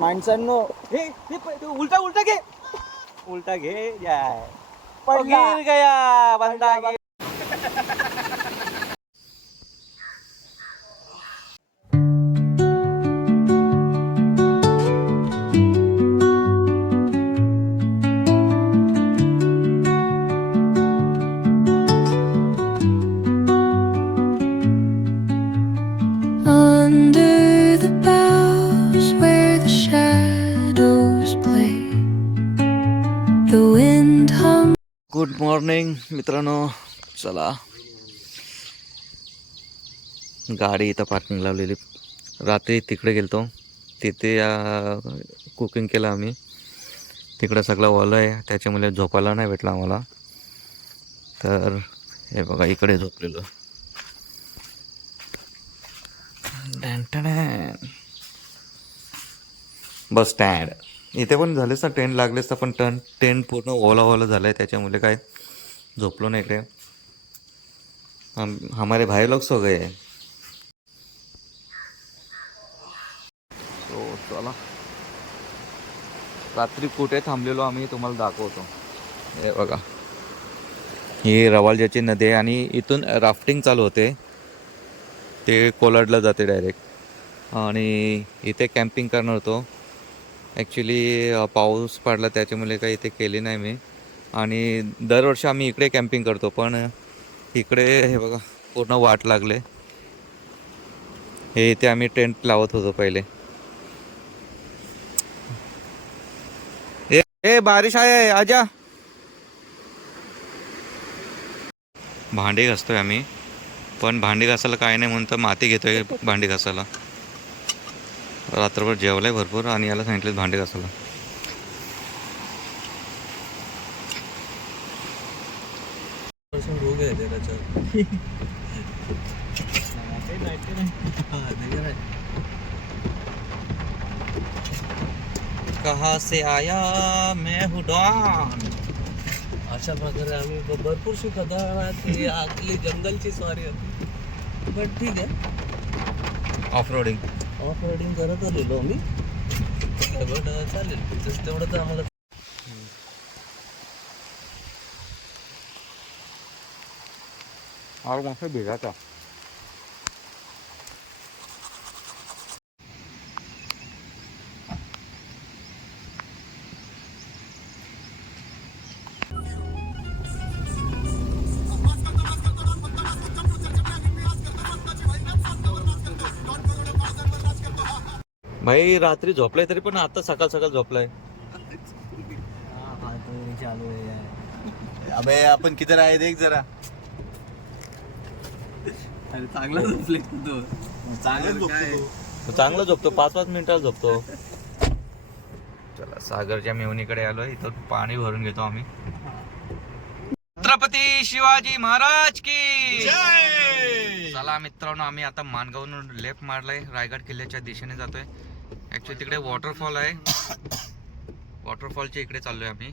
माणसांनो हे उलटा उलटा घे, उलटा घे जाय. पडला. गिर गया बंदा. Under the boughs where the shadows play, the wind hums. Good morning मित्रांनो. चला, गाडी इथं पार्किंग लावलेली. रात्री तिकडे गेलतो, तिथे कुकिंग केलं आम्ही. तिकडं सगळं ओलं आहे, त्याच्यामुळे झोपायला नाही भेटलं आम्हाला. तर हे बघा इकडे झोपलेलो. बस स्टँड इथे पण झालेच ना, टेंट लागलेच ना, पण टेंट पूर्ण ओला ओला झालं आहे, त्याच्यामुळे काय झोपलो नाही इकडे. हमारे भाई लोग सो गए. तो चला, रात्री कुठे थांबलेलो आम्ही तुम्हाला दाखवतो. हे बघा, ही रवालजाची नदी आहे आणि इथून राफ्टिंग चालू होते, ते कोलाडला जाते डायरेक्ट. आणि इथे कॅम्पिंग करणार होतो. ॲक्च्युली पाऊस पडला त्याच्यामुळे काही इथे केली नाही मी. आणि दरवर्षी आम्ही इकडे कॅम्पिंग करतो, पण इकडे हे बघा पूर्ण वाट लागले. हे इथे आम्ही टेंट लावत होतो पहिले. ए बारिश आहे आजा. भांडी घासतोय आम्ही, पण भांडी घासायला काय नाही म्हणून तर माती घेतोय भांडी घासायला. रात्रभर जेवलाय भरपूर आणि याला सांगितलं भांडी घासायला. कहा से आया मैं हूँ डॉन. अशा प्रकारे आम्ही भरपूरशी कदाचित आपली जंगलची स्वारी होती, पण ठीक आहे. ऑफ रोडिंग करत आलेलो आम्ही, ठीक आहे, बट चालेल जसं तेवढं तर आम्हाला. और वहाँ से भेजा था. भाई रात्री झोपलाय तरी पण आता सकाळ सकाळ झोपलाय. चालू आहे. अबे आपण किधर आए देख जरा. अरे चांगला झोपले तू. चांगलं झोपतो, 5-5 मिनिटाला झोपतो. चला, सागरच्या मेवणीकडे आलोय. इथं पाणी भरून घेतो आम्ही. छत्रपती शिवाजी महाराज की जय. चला मित्रांनो, आम्ही आता माणगाववरून लेफ्ट मारलाय, रायगड किल्ल्याच्या दिशेने जातोय. ऍक्च्युली तिकडे वॉटरफॉल आहे, वॉटरफॉलच्या इकडे चाललोय आम्ही.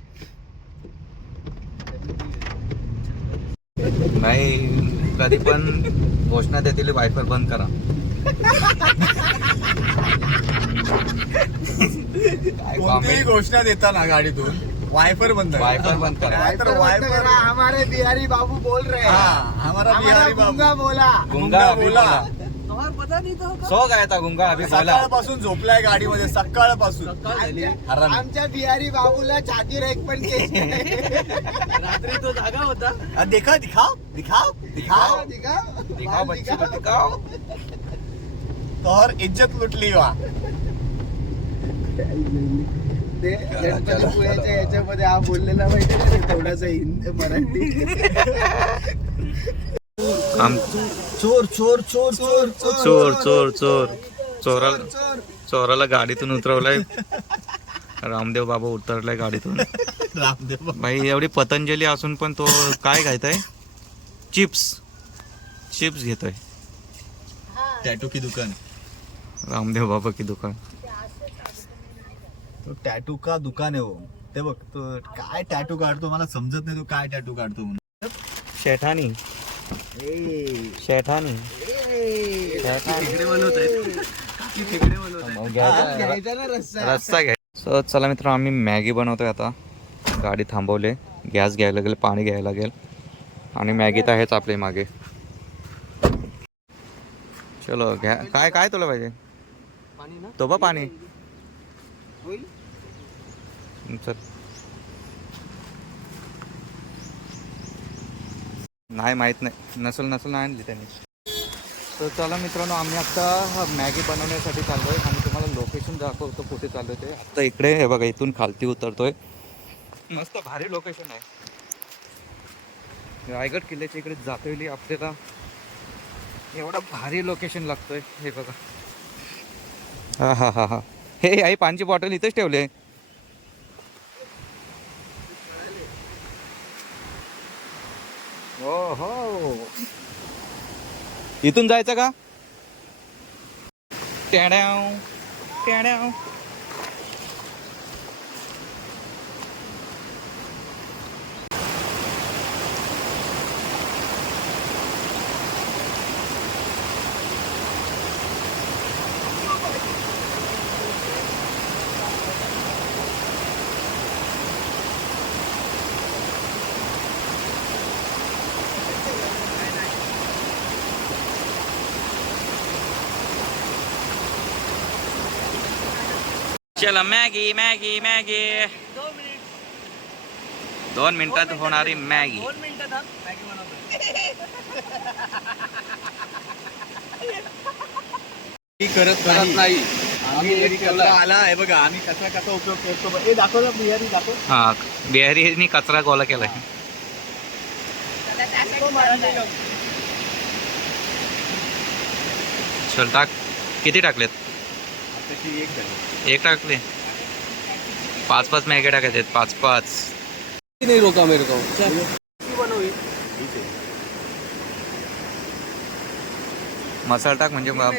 नाही, कधी पण घोषणा देतील वायफर बंद करा. कोणतीही घोषणा देताना गाडीतून वायफर बंद करा. वायफर बंद करा. तर वायफर हमारे बिहारी बाबू बोल रहे हैं. हमारा बिहारी बाबू बोला. गुंगा अभी बोला. तुम्हाला पता नहीं तो सो गया था गुंगा अभी बोला. सकाळपासून झोपलाय गाडीमध्ये, सकाळपासून. आमच्या बिहारी बाबूला छातीवर एक पण केस नाही. रात्री तो जागा होता. देखा दिखाओ दिखाओ दिखाओ दिखाओ बच्चे को दिखाओ. तोहर इज्जत लुटली वा. ते गणपतीपुळ्याच्या याच्यामध्ये हा बोललेला माहिती का, थोडासा हिंदी मराठी. चोर चोर चोर चोर चोर चोर चोर चोराला गाडीतून उतरवलाय. रामदेव बाबा उतरलाय गाडीतून. रामदेव भाई एवढी पतंजली असून पण तो काय खायताय? चिप्स घेतोय. टॅटू की दुकान. रामदेव बाबा की दुकान. तो टॅटू का दुकान आहे हो. ते बघ तो काय टॅटू काढतो, मला समजत नाही तो काय टॅटू काढतो म्हणून. शेठानी शेठानी इकडे बनवत आहेत. मच्छी खेकडे बनवतात. घ्यायचा ना रस्सा. रस्सा घ्या. सो चला मित्र, आम्ही मॅगी बनवतोय आता. गाडी थांबवले, गॅस घ्यायला लागेल, पाणी घ्यायला लागेल आणि मॅगी तर आहेच आपल्या मागे. चलो घ्या. काय काय तुला पाहिजे? पाणी ना तो बा पाणी. होईल. चल. नाही माहीत नाही, नसल नाही आणली त्यांनी. तर चला मित्रांनो, आम्ही आता मॅगी बनवण्यासाठी चाललो आहे आणि तुम्हाला लोकेशन दाखवतो कुठे चाललो आहे ते. आता इकडे हे बघा, इथून खालती उतरतोय. मस्त भारी लोकेशन आहे. रायगड किल्ल्याच्या इकडे जातोय आपल्याला. एवढा भारी लोकेशन लागतोय हे बघा. हा हा हा हा. हे आई पाण्याची बॉटल इथेच ठेवले. हो हो. इथून जायचं का? ट्याड्याव ट्याड्याव. चला मॅगी मॅगी मॅगी. 2 मिनिटात होणारी मॅगी. 2 मिनिटं थांब, मॅगी बनवतो. करत नाही. आम्ही एक कचरा आला आहे बघा, आम्ही कसा उपयोग करतो. हे दाखव ना बिहारी, दाखव. हा, बिहारीनी कचरा गोळा केलाय. चल टाक. किती टाकलेत? आताची एक झाली. एक टाकले. 5 मॅगी टाकायचे. 5. नाही रोका मेरे को. बनवू. मसाला टाक म्हणजे मग.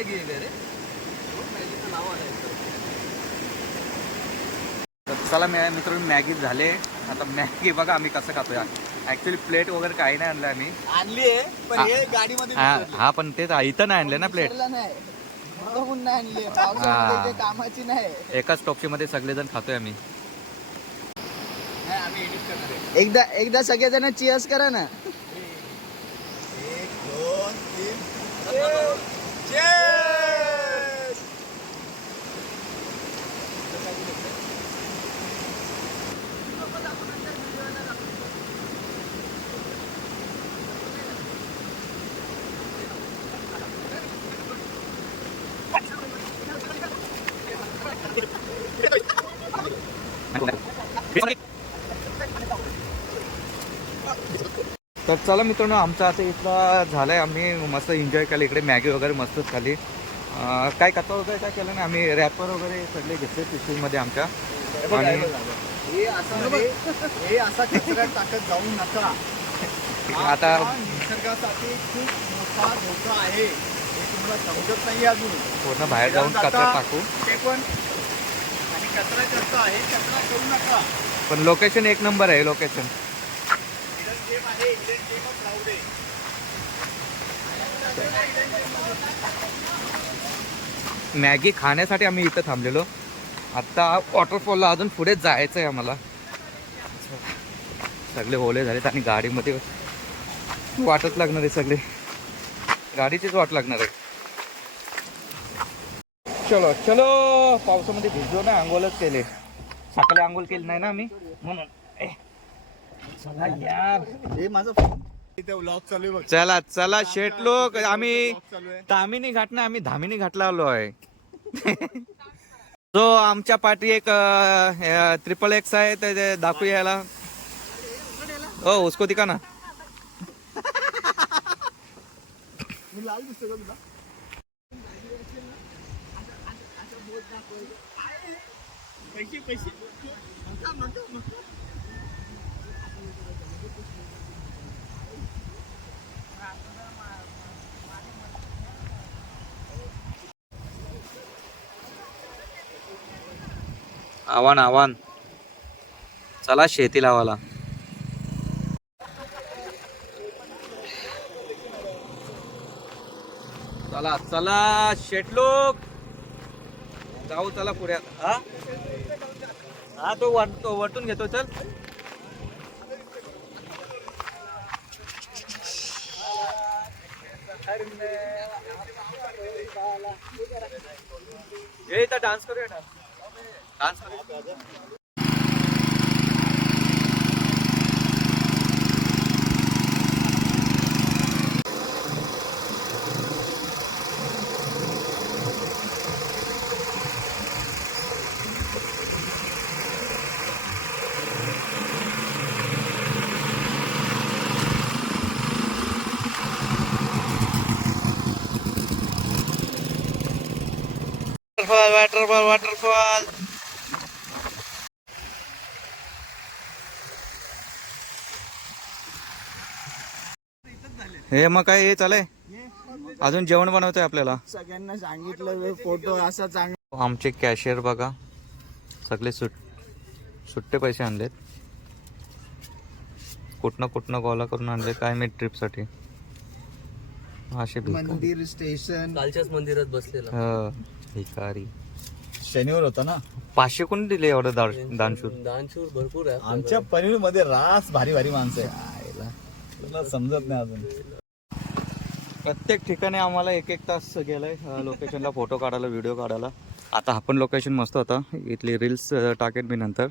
चला मित्रांनो, मॅगी झाले. आता मॅगी बघा आम्ही कसं खातोय. ऍक्च्युली प्लेट वगैरे काही नाही आणलं आम्ही. आणली आहे पण हे गाडीमध्ये हा पण ते इथं नाही आणले ना प्लेट. म्हणून नाही आणली. पावसाळ्यात कामाची नाही. एकाच टोपशीमध्ये सगळेजण खातोय आम्ही. आम्ही एडिट करणार आहे. एकदा सगळेजण चिअर्स करा ना. 1 2 3. Cheers! तर चला मित्रांनो, आमचं आता इथला झालं आहे. आम्ही मस्त एन्जॉय केलं इकडे. मॅगी वगैरे मस्तच खाली. काय कथा वगैरे काय केलं ना, आम्ही रॅपर वगैरे सगळे घेतले पिशवीमध्ये आमच्या. आणि हे असा कचरा टाकत जाऊ नका. आता निसर्गासाठी खूप मोठा धोका आहे. हे तुम्हाला समजत नाही अजून. पूर्ण बाहेर जाऊन कचरा टाकू. ते पण. आणि कचरा जास्त आहे, कचरा करू नका. पण लोकेशन एक नंबर आहे. लोकेशन गेम आहे, गेमच राहू दे. मॅगी खाण्यासाठी आम्ही इथं थांबलेलो. आत्ता वॉटरफॉलला अजून पुढे जायचं आहे आम्हाला. सगळे ओले झालेत आणि गाडीमध्ये वाटच लागणार आहे. सगळे गाडीचीच वाट लागणार आहे. चलो चलो. पावसामध्ये भिजलो ना, आंघोळच केले. सकाळी आंघोळ केली नाही ना आम्ही, म्हणून. चला यार, हे माझा फोन इथे व्लॉग चालू आहे बघ. चला चला शेट लोक. आम्ही Vlog चालू आहे. तामिनी घाट ना, आम्ही धामिनी घाटला आलो आहे. जो आमच्या पाठी एक XXX आहे, ते दाखवूया याला. हो उसको दिखा ना. लाल दिसतो का तुला? पैसे आव्हान चला शेती लावायला. चला चला शेट लोक. जाऊ चला पुढे आता. हा तो वरतून घेतो चल. ए इथं डान्स करूया ना. डान्स करूया. Waterfall waterfall. हे मग काय हे चालय. अजून जेवण बनवतोय आपल्याला. सगळ्यांना सांगितलं फोटो असा चांगला. आमचे कॅशियर बघा सगळे सुट्टे पैसे आणलेत. कुठनं गोळा करून आणले काय मी ट्रिपसाठी. असे मंदिर स्टेशन कालच्याच मंदिरात बसलेला. भिकारी. शनिवार होता ना. 500 कोणी दिले एवढं दानशूर. दानशूर भरपूर आहे आमच्या पनवेल मध्ये रास भारी भारी माणसं आहे. तुला समजत नाही अजून. प्रत्येक ठिकाणी आम्हाला एक तास गेलाय लोकेशनला फोटो काढायला व्हिडिओ काढायला. आता हा पण लोकेशन मस्त होता. इथली रील्स टाकेन मी नंतर.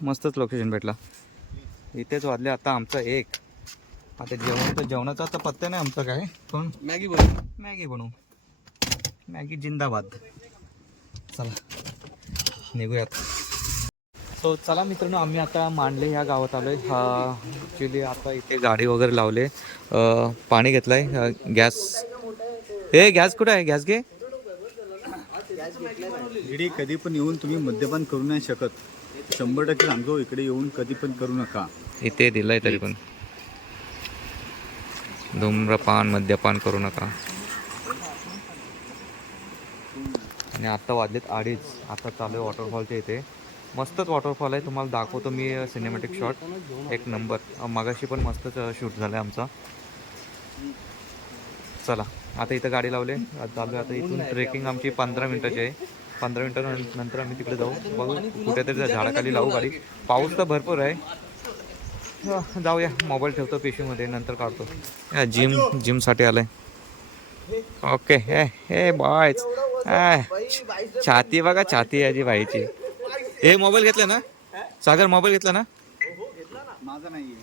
मस्तच लोकेशन भेटला. इथेच वाजले आता आमचं 1. आता जेवणाचा आता पत्ता नाही आमचा काय. पण मॅगी बनवू. मॅगी जिंदाबाद. चला निघूयात. सो चला मित्रांनो आम्ही आता मांडले ह्या गावात आलोय. ॲक्च्युली आता इथे गाडी वगैरे लावले. पाणी घेतलंय. गॅस कुठं आहे. गॅस घे. इकडे कधी पण येऊन तुम्ही मद्यपान करू नाही शकत. 100% सांगतो. इकडे येऊन कधी पण करू नका. इथे दिलंय तरी पण धूम्रपान मद्यपान करू नका. आणि आता वाजलेत 2:30. आता चालू आहे वॉटरफॉलच्या इथे. मस्तच वॉटरफॉल आहे. तुम्हाला दाखवतो मी सिनेमॅटिक शॉट. एक नंबर. मगाशी पण मस्तच शूट झालं आहे आमचा. चला आता इथं गाडी लावले चालू आहे. आता इथून ट्रेकिंग आमची 15 मिनिटाची आहे. 15 मिनिटानंतर आम्ही तिकडे जाऊ. बघू कुठेतरी झाडाखाली लावू गाडी. पाऊस तर भरपूर आहे. जाऊया. मोबाईल ठेवतो पिशवीमध्ये नंतर काढतो. जिमसाठी आलंय. ओके. हे बॉयज छाती बघा. छाती याची बाईची. हे मोबाईल घेतला ना सागर. मोबाईल घेतला ना. माझा नाही.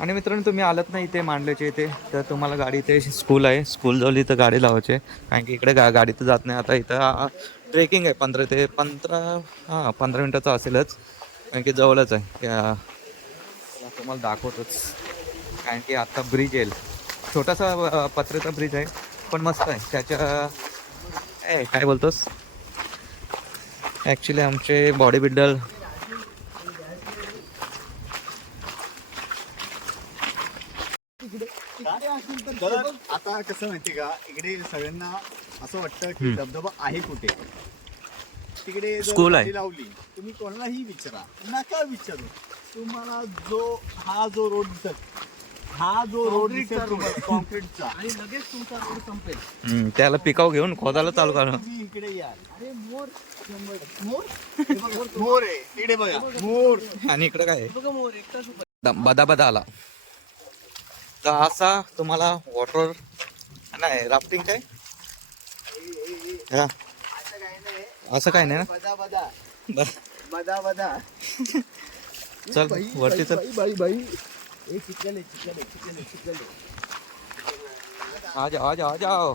आणि मित्रांनो तुम्ही आलात ना इथे मांडल्याचे इथे तर तुम्हाला गाडी इथे स्कूल आहे. स्कूल जवळ इथं गाडी लावायची. कारण की इकडे गाडी तर जात नाही. आता इथं ट्रेकिंग आहे 15 मिनटाचं असेलच. कारण की जवळच आहे. तुम्हाला दाखवतोच. कारण की आता ब्रिज येईल. छोटासा पत्र्याचा ब्रिज आहे पण मस्त आहे. त्याच्या काय बोलतोस. ॲक्च्युली आमचे बॉडी बिल्डर आता कसं माहिती का इकडे सगळ्यांना असं वाटतं की धबधबा आहे कुठे. तिकडे जर स्कूल आहे. गाडी लावली तुम्ही कोणालाही विचारा. नका विचारू. तुम्हाला जो रोड दिसत कॉन्क्रीटचा आणि लगेच तुमचा रोड संपेल. त्याला पिकाव घेऊन खोदायला चालू करा. तुम्ही इकडे या. अरे मोर आहे इकडे बघा. मोर. आणि इकडे काय बघा मोर एकटाच बदा आला. तर असा तुम्हाला वॉटर नाही राफ्टिंग काय असं काय नाही ना. बदा चल वरती चल. बाई आ जाओ.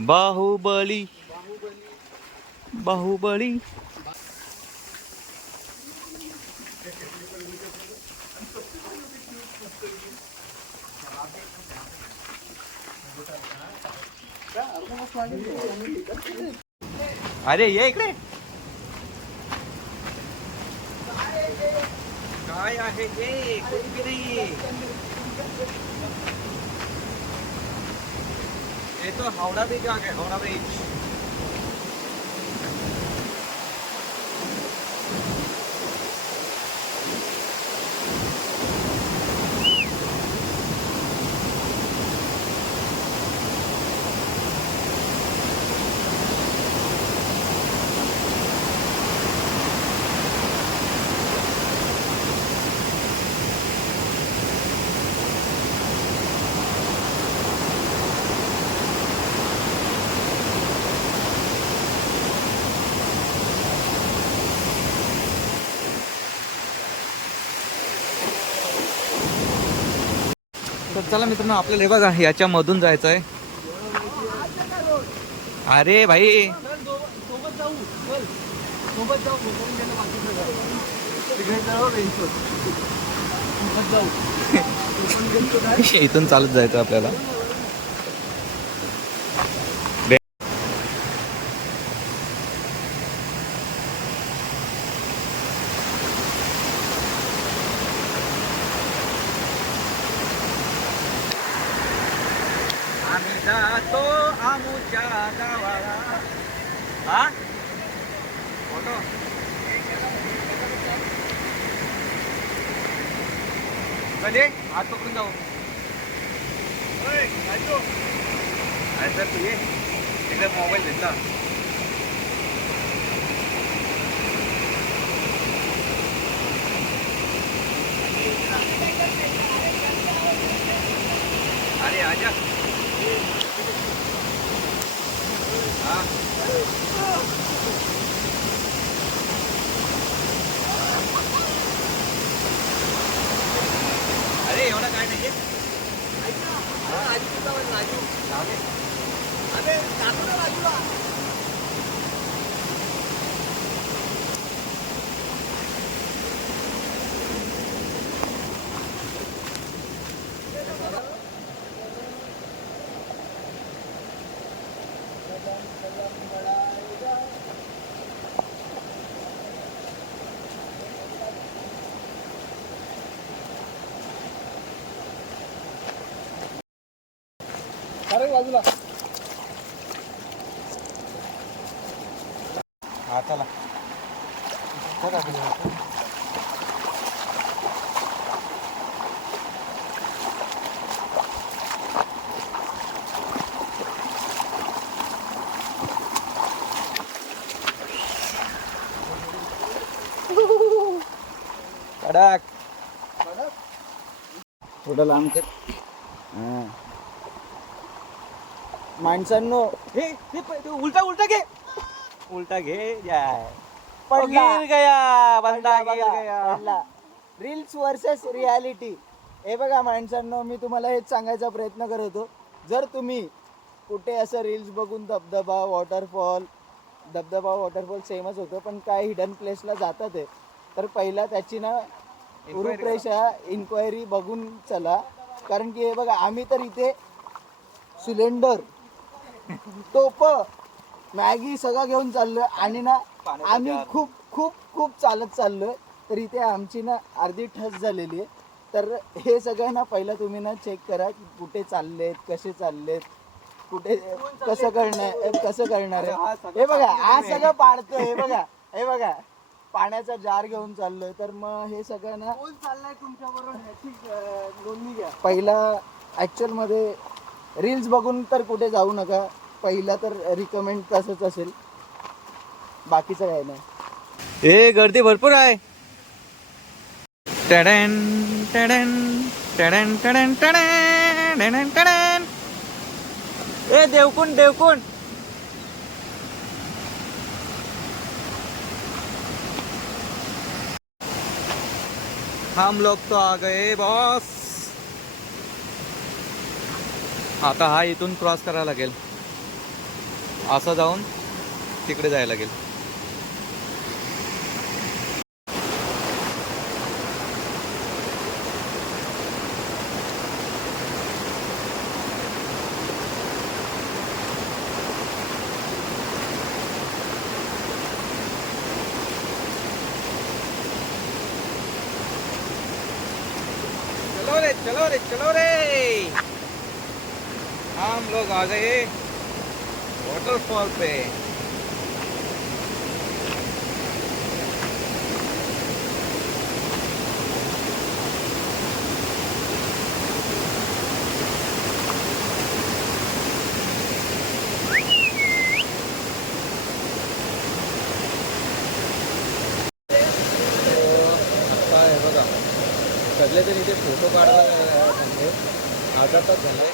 बाहुबली. अरे ये इकडे. काय आहे हे. कोणी नाही. ये तो हावड़ा ब्रिज आ गया. हावड़ा ब्रिज. तर चला मित्रांनो, आपल्याला हे बघा याच्यामधून जायचं आहे. अरे भाई सोबत जाऊ चल. सोबत जाऊ बघून गेलं बाकीचं काय. तिकडे जाऊ रेंजवर. सोबत जाऊ. आपण गेलतो काय? इथून चालत जायचं आपल्याला. आम्ही जातो आमुच्या गावाला. हा फोटो कधी हात पकडून जाऊ. अरे सर तू ये तिकडे मोबाईल घेतला. अरे आजा. हा अरे एवढा काय नाही. बाजूला हा चला. कडक थोडं लांब कर. माणसांनो हे उलटा उलटा घे. उलटा घे जाय. पडला. गिर गया बंदा गिर गया. Reels versus reality. हे बघा माणसांनो, मी तुम्हाला हेच सांगायचा प्रयत्न करत होतो. जर तुम्ही कुठे असं रील्स बघून धबधबा वॉटरफॉल सेमच होतं, पण काय हिडन प्लेसला जातात आहे, तर पहिला त्याची ना रूपरेषा इन्क्वायरी बघून चला. कारण की हे बघा, आम्ही तर इथे सिलेंडर टोप मॅगी सगळं घेऊन चाललोय आणि ना आम्ही खूप खूप खूप चालत चाललोय. तर इथे आमची ना अर्धी ठस झालेली आहे. तर हे सगळं ना पहिला तुम्ही ना चेक करा की कुठे चाललेत, कसे चाललेत, कुठे कसं करणार आहे. हे बघा हा सगळं पाडतोय. हे बघा पाण्याचा जार घेऊन चाललोय. तर मग हे सगळं ना चाललाय तुमच्या बरोबर नोंदणी घ्या. पहिला ऍक्च्युअल मध्ये रील्स बघून तर कुठे जाऊ नका. पहिला तर रिकमेंड तसंच असेल, बाकीचं काय नाही. ए गर्दी भरपूर आहे. टडन टडन टडन टडन टडन टडन टडन. ए देवकुंड देवकुंड. हम लोग तो आ गए बॉस. आता हा इथून क्रॉस करायला लागेल. असं जाऊन तिकडे जायला लागेल. चलो रे चलो रे. हम लोग आ गए वाटरफॉल पे. बघा सगळे जण इथे फोटो काढायला म्हणजे अर्धा तास झाले.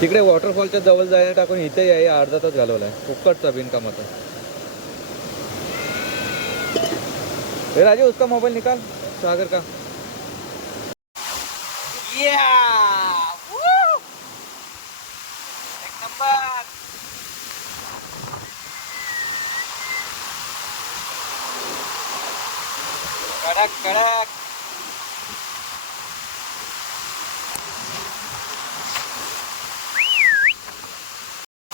तिकडे वॉटरफॉलच्या जवळ जायला टाकून इथे याय अर्धा तास घालवलाय फुकटचा बिनकामाचा. हे राजे उसका मोबाईल निकाल सागर का. एक नंबर. कडक कडक.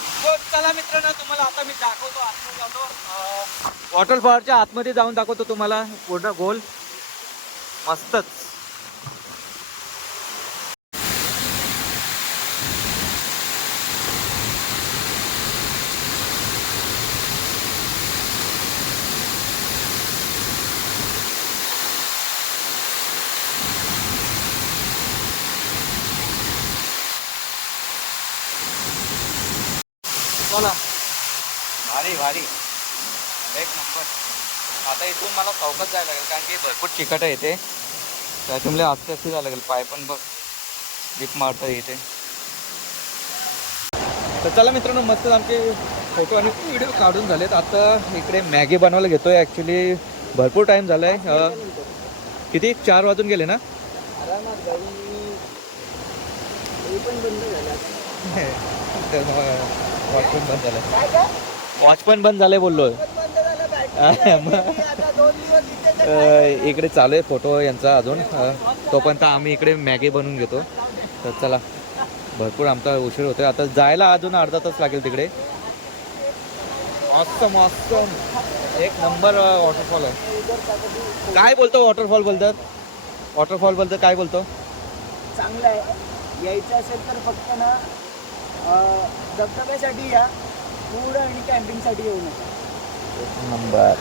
हो, चला मित्रांनो, तुम्हाला आता मी दाखवतो आतमध्ये जातो. वॉटरफॉलच्या आतमध्ये जाऊन दाखवतो तुम्हाला पूर्ण गोल मस्तच. चला, भारी भारी, एक नंबर. आता इथून मला चौकात जायला लागेल कारण की भरपूर चिकट आहे इथे, त्याच्यामुळे आस्ते आस्ते जायला लागेल. पाय पण बघ जीप मारता इथे. तर चला मित्रांनो, मस्त आमचे फोटो आणि व्हिडिओ काढून झालेत. आता इकडे मॅगी बनवायला घेतोय. ॲक्च्युली भरपूर टाईम झाला आहे. किती 4 वाजून गेले ना. आरामात गाडी पण बंद झाला. वॉच पण बंद झालं. काय काय वॉच पण बंद झालंय बोललोय. पण बंद झालं बॅटरी. आता 2 दिवस इथे इकडे चालू आहे फोटो यांचा अजून. तोपर्यंत आम्ही इकडे मॅगी बनवून घेतो. तर चला, भरपूर आमचा उशीर होतोय. आता जायला अजून अर्धा तास लागेल तिकडे. ऑसम ऑसम, एक नंबर वॉटरफॉल आहे. काय बोलतो वॉटरफॉल बोलतात? वॉटरफॉल बोलतात काय बोलतो? चांगलं आहे. यायचं असेल तर फक्त ना धबधब्यासाठी या, फूड आणि कॅम्पिंगसाठी येऊ नका. नंबर.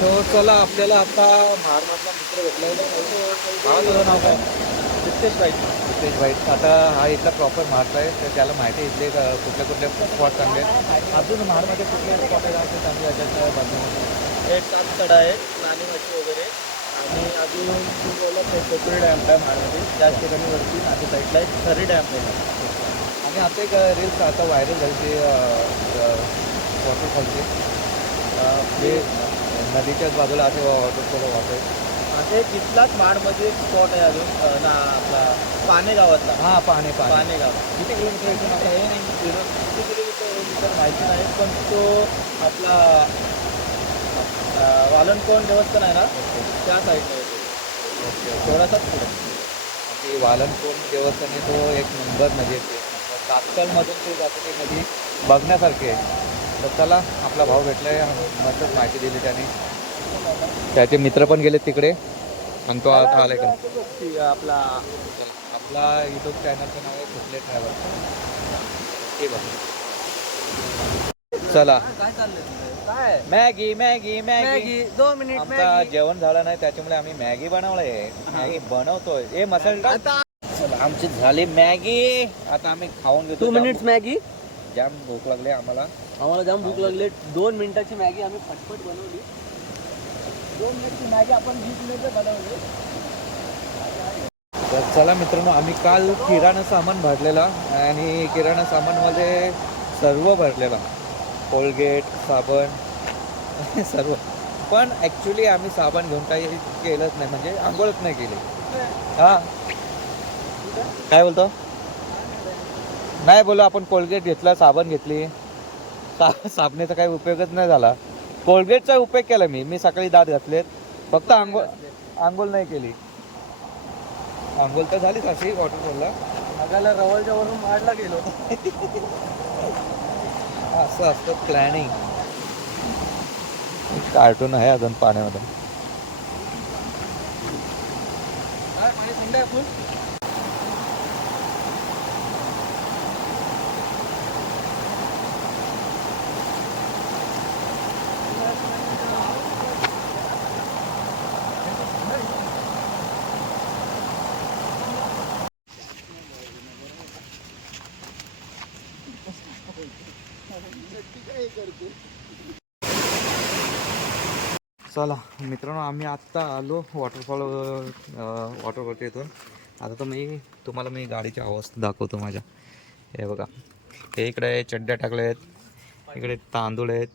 तो चला, आपल्याला आता महाडमधला मित्र भेटलाय. तुझं नाव काय? रितेश बाईक. रितेश वाईट. आता हा इथला प्रॉपर महाडचा आहे, तर त्याला माहिती आहे इथले कुठले कुठले स्पॉट चांगले आहेत. अजून महाडमध्ये कुठले स्पॉट आहेत असे चांगले याच्यात बाजूमध्ये? एक कातकडा आहे, नाणी मच्छी वगैरे. आणि अजून तू बोलत कोकरी डॅम आहे महाडमध्ये, त्याच ठिकाणी वरती आधी साईडला एक थरी डॅम आहे. आणि आता एक रील्स आता व्हायरल झाली ती वॉटरफॉलची, जे नदीच्याच बाजूला असे वॉटरफॉल वाहतोय. आणि एक इथलाच महाडमध्ये एक स्पॉट आहे अजून ना, आपला पाने गावातला. हां, पाणी पाणी. पाने गाव. किती किलोमीटर इथून आता आता? हे नाही किती किलोमीटर माहिती नाही, पण तो आपला वालनकोण देवस्थान आहे ना, त्या साईडला येतो. थोडासाच पुढे. ती वालनकोण देवस्थानी तो एक नंबर नदी येते. तात्काळमधून ते जाते ती नदी बघण्यासारखी आहे. तर चला, आपला भाऊ भेटलाय, मस्तच माहिती दिली त्याने. त्याचे मित्र पण गेले तिकडे आणि तो आता आलाय का. आपला आपला यूट्यूब चॅनलचं नाव आहे कुठले ट्रॅव्हल. ठीक आहे, चला. काय चाललंय? काय Maggi Maggi Maggi. Maggi 2 minute आमचा जेवण झालं नाही, त्याच्यामुळे आम्ही मॅगी बनवलंय. मॅगी बनवतोय. ए मसाला टाक. आमची झाली मॅगी. आता आम्ही खाऊन घेतो. 2 मिनिट्स मॅगी. जाम भूक लागली आम्हाला. आम्हाला जाम भूक लागली. 2 मिनिटाची मॅगी आम्ही फटफट बनवली. 2 मिनिटची मॅगी आपण 20 मिनिटं बनवली. तर चला मित्रांनो, आम्ही काल किराणा सामान भरलेला आणि किराणा सामानमध्ये सर्व भरलेला, कोलगेट, साबण सर्व. पण ॲक्च्युली आम्ही साबण घेऊन काही केलंच नाही, म्हणजे आंघोळच नाही केली. हां, काय बोलतो? नाही बोलो, आपण कोलगेट घेतला, साबण घेतली. साबणेचा काही उपयोगच नाही झाला. कोलगेटचा उपयोग केला मी सकाळी दात घातलेत, फक्त आंघोळ नाही केली. आंघोळ तर झालीच अशी वॉटरफॉलला. बघायला रवळच्या वरून माडला गेलो. असं असतं प्लॅनिंग. कार्टून आहे अजून पाण्यामध्ये. काय पाणी थंड आहे फुल. चला मित्रांनो, आम्ही आत्ता आलो वॉटरफॉलच्या इथून. आता तुम्हाला मी गाडीची अवस्था दाखवतो माझ्या. हे बघा, हे इकडे चड्ड्या टाकल्या आहेत, इकडे तांदूळ आहेत.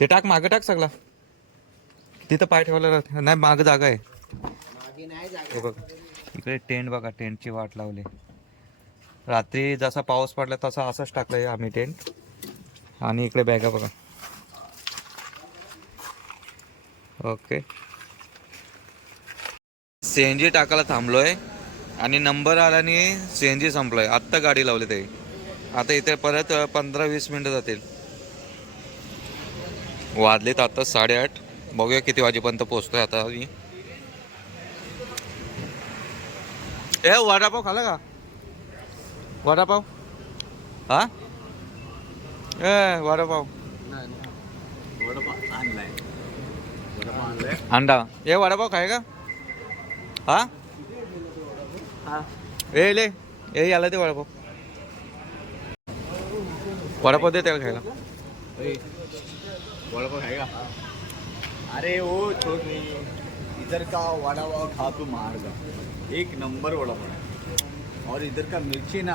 ते टाक, मागं टाक सगळा. तिथं पाय ठेवायला नाही, मागं जागा आहे. हे बघ इकडे टेंट बघा, टेंटची वाट लावली. रात्री जसा पाऊस पडला तसा असंच टाकलंय आम्ही टेंट. आणि इकडे बॅगा बघा. ओके, CNG टाकायला थांबलोय आणि नंबर आला आणि CNG संपलोय. आत्ता गाडी लावली ते. आता इथे परत 15-20 मिनटं जातील. वाजलेत आता 8:30. बघूया किती वाजेपर्यंत पोहोचतोय आता आम्ही. ए वडापाव खाला का? वडापाव हा ए वडापाव आणलाय अंडा. ए वडापाव खाय का? हा ए ले ए याला ते वडापाव. वडापाव दे त्याला खायला. वडापाव खाएगा? अरे वो छोड़ नहीं, इधर का वड़ा पाव खा तू मार जा. एक नंबर वड़ा पाव. और इधर का मिर्ची ना